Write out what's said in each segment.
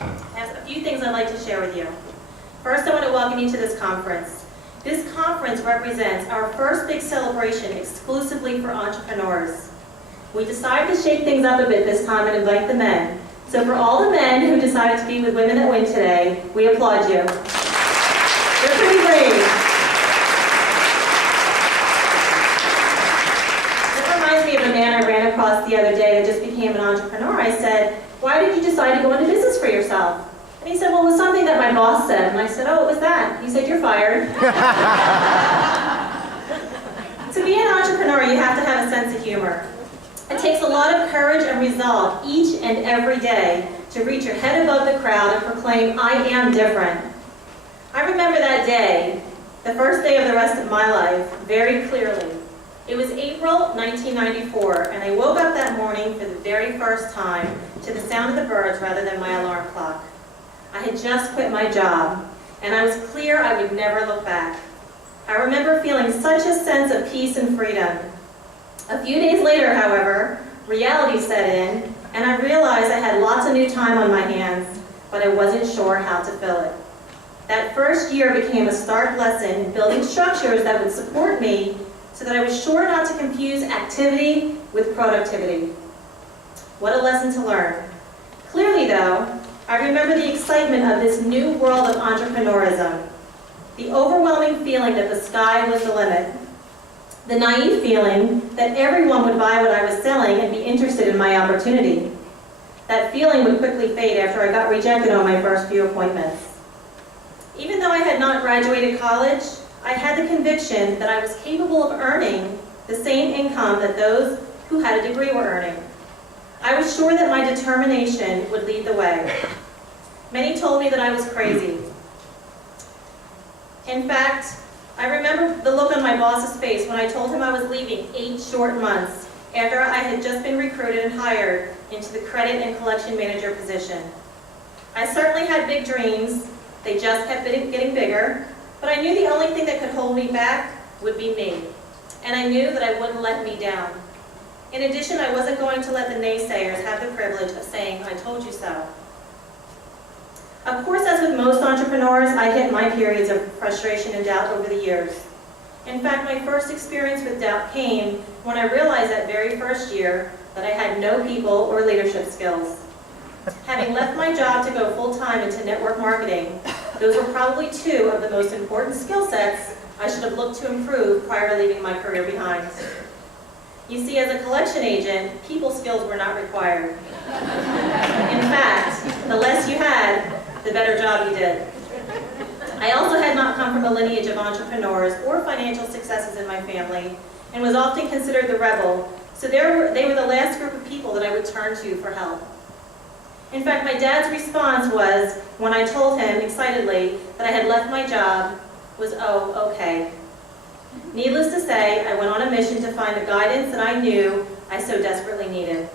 I have a few things I'd like to share with you. First, I want to welcome you to this conference. This conference represents our first big celebration exclusively for entrepreneurs. We decided to shake things up a bit this time and invite the men. So for all the men who decided to be with Women That Win today, we applaud you. You're pretty brave. It reminds me of a man I ran across the other day that just became an entrepreneur. I said, "Why did you decide to go into business for yourself?" And he said, "Well, it was something that my boss said." And I said, "Oh, it was that." He said, "You're fired." To be an entrepreneur, you have to have a sense of humor. It takes a lot of courage and resolve each and every day to reach your head above the crowd and proclaim, "I am different." I remember that day, the first day of the rest of my life, very clearly. It was April 1994, and I woke up that morning for the very first time to the sound of the birds rather than my alarm clock. I had just quit my job, and I was clear I would never look back. I remember feeling such a sense of peace and freedom. A few days later, however, reality set in, and I realized I had lots of new time on my hands, but I wasn't sure how to fill it. That first year became a stark lesson in building structures that would support me so that I was sure not to confuse activity with productivity. What a lesson to learn. Clearly, though, I remember the excitement of this new world of entrepreneurism, the overwhelming feeling that the sky was the limit, the naive feeling that everyone would buy what I was selling and be interested in my opportunity. That feeling would quickly fade after I got rejected on my first few appointments. Even though I had not graduated college, I had the conviction that I was capable of earning the same income that those who had a degree were earning. I was sure that my determination would lead the way. Many told me that I was crazy. In fact, I remember the look on my boss's face when I told him I was leaving 8 short months after I had just been recruited and hired into the credit and collection manager position. I certainly had big dreams. They just kept getting bigger, but I knew the only thing that could hold me back would be me, and I knew that I wouldn't let me down. In addition, I wasn't going to let the naysayers have the privilege of saying, "I told you so." Of course, as with most entrepreneurs, I hit my periods of frustration and doubt over the years. In fact, my first experience with doubt came when I realized that very first year that I had no people or leadership skills. Having left my job to go full-time into network marketing, those were probably 2 of the most important skill sets I should have looked to improve prior to leaving my career behind. You see, as a collection agent, people skills were not required. In fact, the less you had, the better job you did. I also had not come from a lineage of entrepreneurs or financial successes in my family, and was often considered the rebel, so they were the last group of people that I would turn to for help. In fact, my dad's response was, when I told him excitedly that I had left my job, was, "Oh, okay." Needless to say, I went on a mission to find the guidance that I knew I so desperately needed.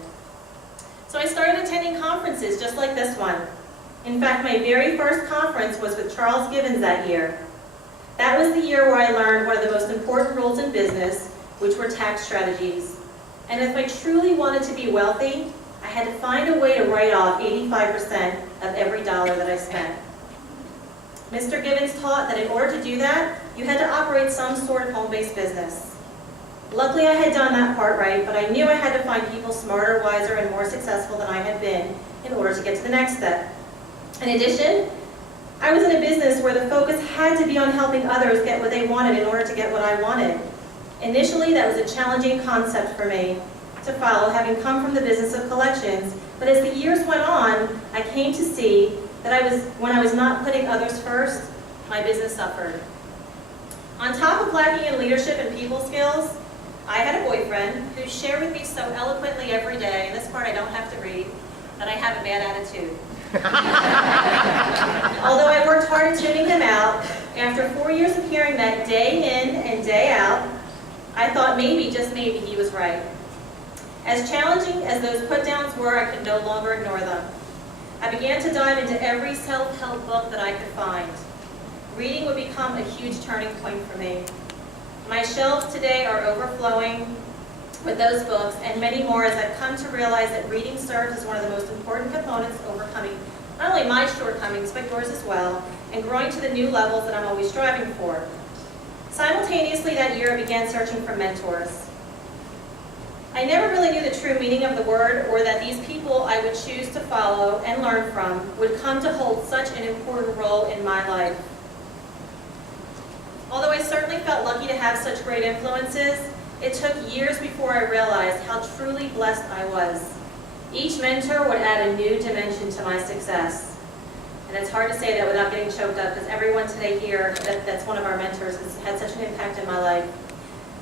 So I started attending conferences just like this one. In fact, my very first conference was with Charles Gibbons that year. That was the year where I learned one of the most important rules in business, which were tax strategies. And if I truly wanted to be wealthy, I had to find a way to write off 85% of every dollar that I spent. Mr. Gibbons taught that in order to do that, you had to operate some sort of home-based business. Luckily, I had done that part right, but I knew I had to find people smarter, wiser, and more successful than I had been in order to get to the next step. In addition, I was in a business where the focus had to be on helping others get what they wanted in order to get what I wanted. Initially, that was a challenging concept for me to follow, having come from the business of collections, but as the years went on, I came to see that when I was not putting others first, my business suffered. On top of lacking in leadership and people skills, I had a boyfriend who shared with me so eloquently every day, and this part I don't have to read, that I have a bad attitude. Although I worked hard at tuning him out, after 4 years of hearing that day in and day out, I thought maybe, just maybe, he was right. As challenging as those put-downs were, I could no longer ignore them. I began to dive into every self-help book that I could find. Reading would become a huge turning point for me. My shelves today are overflowing with those books and many more as I've come to realize that reading serves as one of the most important components to overcoming Not only my shortcomings, but yours as well, and growing to the new levels that I'm always striving for. Simultaneously that year, I began searching for mentors. I never really knew the true meaning of the word, or that these people I would choose to follow and learn from would come to hold such an important role in my life. Although I certainly felt lucky to have such great influences, it took years before I realized how truly blessed I was. Each mentor would add a new dimension to my success. And it's hard to say that without getting choked up, because everyone today here that's one of our mentors has had such an impact in my life.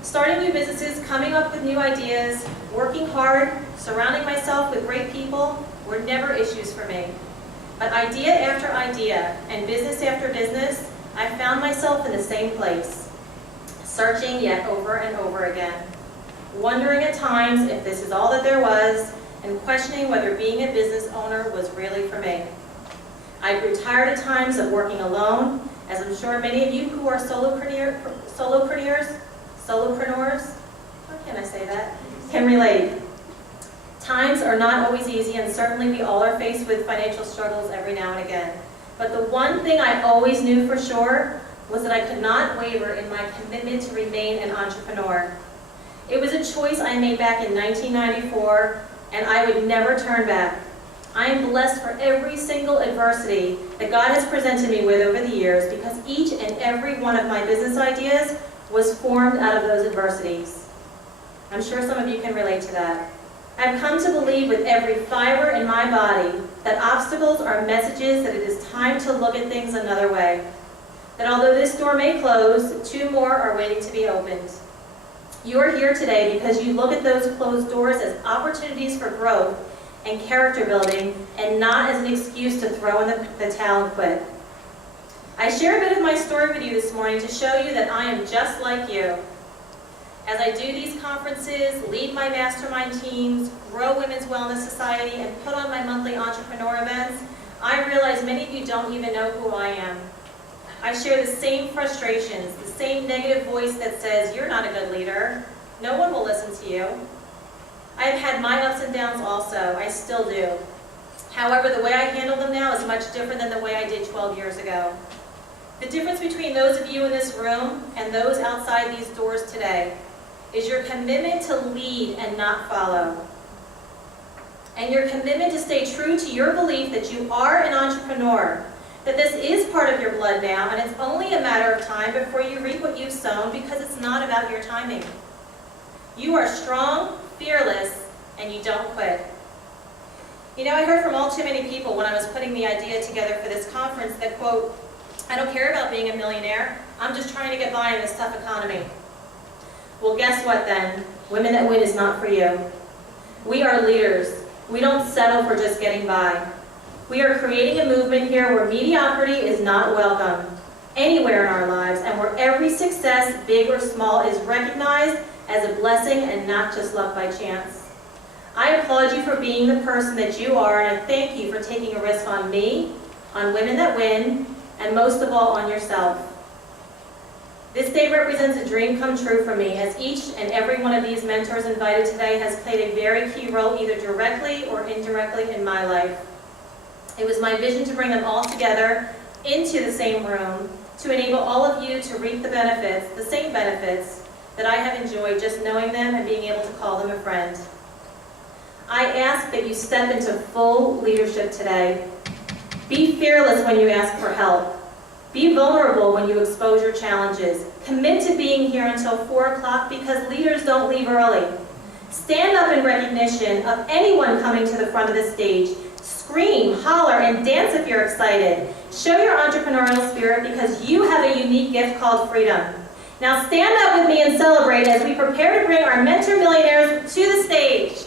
Starting new businesses, coming up with new ideas, working hard, surrounding myself with great people were never issues for me. But idea after idea and business after business, I found myself in the same place, searching yet over and over again, wondering at times if this is all that there was, and questioning whether being a business owner was really for me. I grew tired at times of working alone, as I'm sure many of you who are solopreneurs, how can I say that, can relate. Times are not always easy, and certainly we all are faced with financial struggles every now and again. But the one thing I always knew for sure was that I could not waver in my commitment to remain an entrepreneur. It was a choice I made back in 1994, and I would never turn back. I am blessed for every single adversity that God has presented me with over the years, because each and every one of my business ideas was formed out of those adversities. I'm sure some of you can relate to that. I've come to believe with every fiber in my body that obstacles are messages that it is time to look at things another way. That although this door may close, two more are waiting to be opened. You are here today because you look at those closed doors as opportunities for growth and character building, and not as an excuse to throw in the towel and quit. I share a bit of my story with you this morning to show you that I am just like you. As I do these conferences, lead my mastermind teams, grow Women's Wellness Society, and put on my monthly entrepreneur events, I realize many of you don't even know who I am. I share the same frustrations, the same negative voice that says, "You're not a good leader. No one will listen to you." I have had my ups and downs also. I still do. However, the way I handle them now is much different than the way I did 12 years ago. The difference between those of you in this room and those outside these doors today is your commitment to lead and not follow. And your commitment to stay true to your belief that you are an entrepreneur, that this is part of your blood now, and it's only a matter of time before you reap what you've sown, because it's not about your timing. You are strong, fearless, and you don't quit. You know, I heard from all too many people when I was putting the idea together for this conference that, quote, "I don't care about being a millionaire. I'm just trying to get by in this tough economy." Well, guess what then? Women That Win is not for you. We are leaders. We don't settle for just getting by. We are creating a movement here where mediocrity is not welcome anywhere in our lives, and where every success, big or small, is recognized as a blessing and not just luck by chance. I applaud you for being the person that you are, and I thank you for taking a risk on me, on Women That Win, and most of all on yourself. This day represents a dream come true for me, as each and every one of these mentors invited today has played a very key role, either directly or indirectly, in my life. It was my vision to bring them all together into the same room to enable all of you to reap the benefits, the same benefits, that I have enjoyed just knowing them and being able to call them a friend. I ask that you step into full leadership today. Be fearless when you ask for help. Be vulnerable when you expose your challenges. Commit to being here until 4 o'clock, because leaders don't leave early. Stand up in recognition of anyone coming to the front of the stage. Scream, holler, and dance if you're excited. Show your entrepreneurial spirit, because you have a unique gift called freedom. Now stand up with me and celebrate as we prepare to bring our mentor millionaires to the stage.